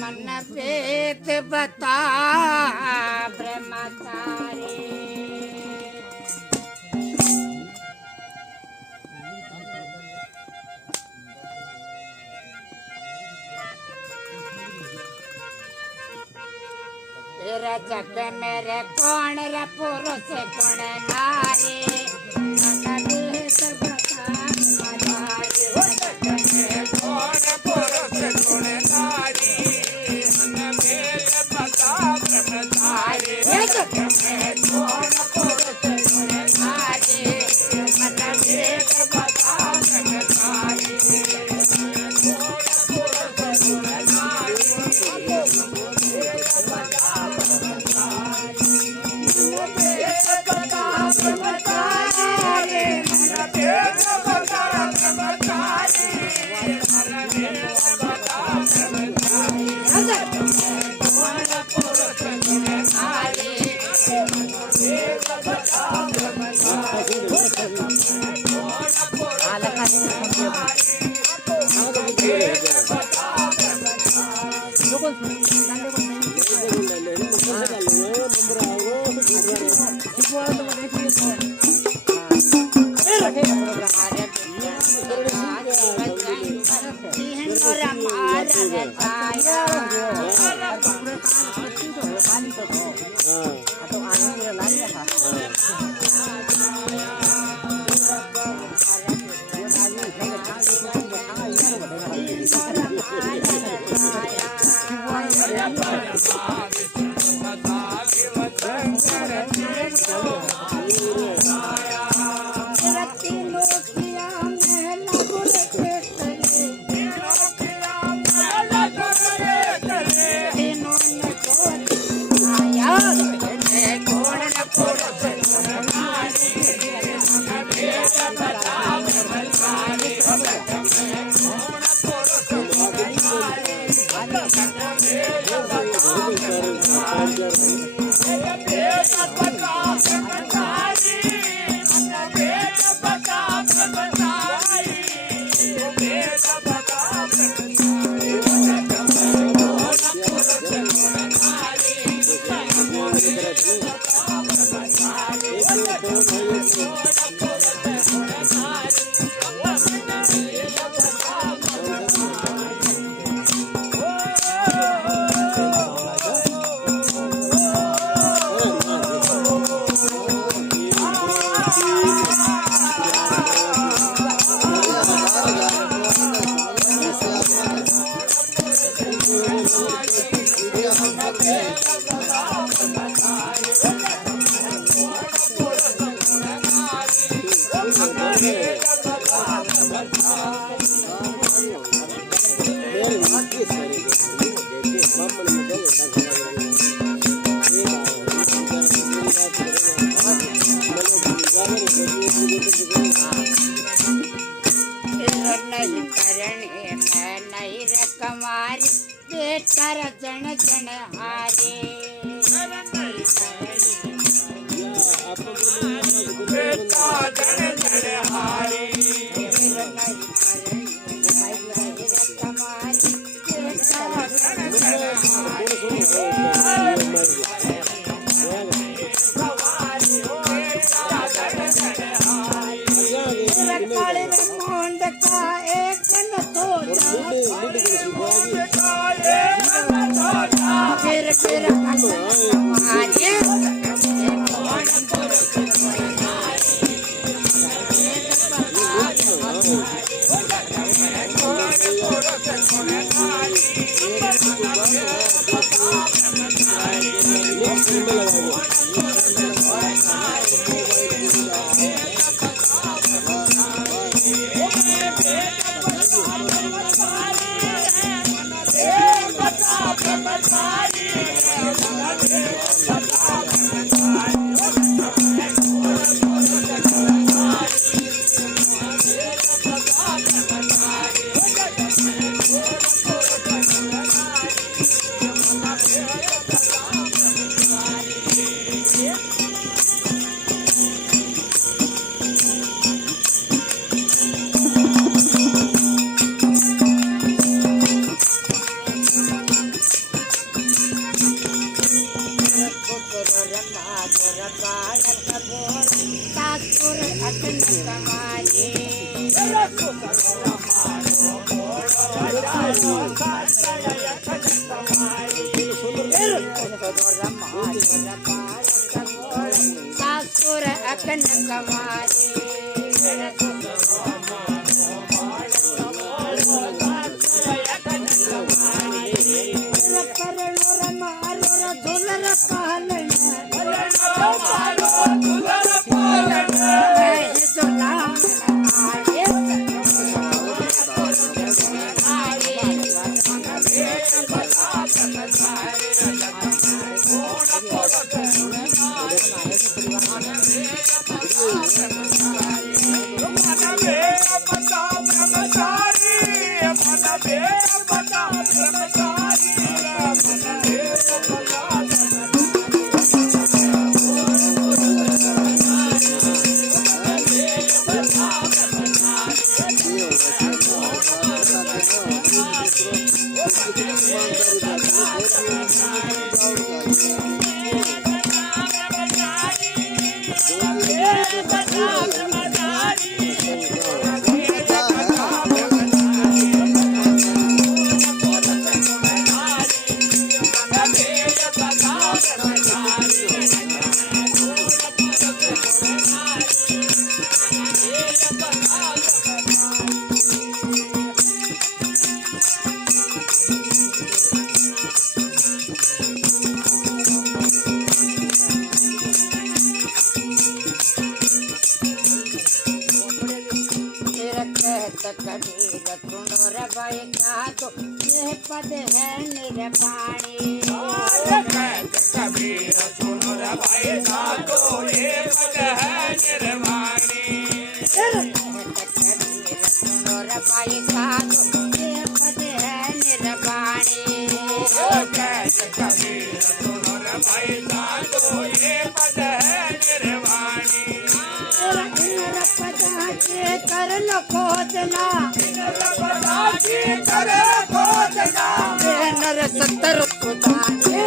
मन वेद बता ब्रह्मचारी तेरा जग मेरे कौन रे पुरुष कौन नारी मन वेद बता ब्रह्मचारी हो जग मेरे कौन पुरुष कौन नारी मन वेद बता ब्रह्मचारी हो जग मेरे कौन पुरुष कौन नारी मन वेद बता ब्रह्मचारी बेटर जन जन हारे बेटा जन जन हारे Bye. सासुर अकन कमारी कबीर सुनो रे भाई का तो ये पद है निर्वाणी कबीर सुनो रे भाई का तो ये पद है निर्वाणी कबीर सुनो रे भाई का तो ये पद है निर्वाणी कबीर सुनो रे भाई का तो ये पद है निर्वाणी कर लो खोजना नर सत्तर खुदाने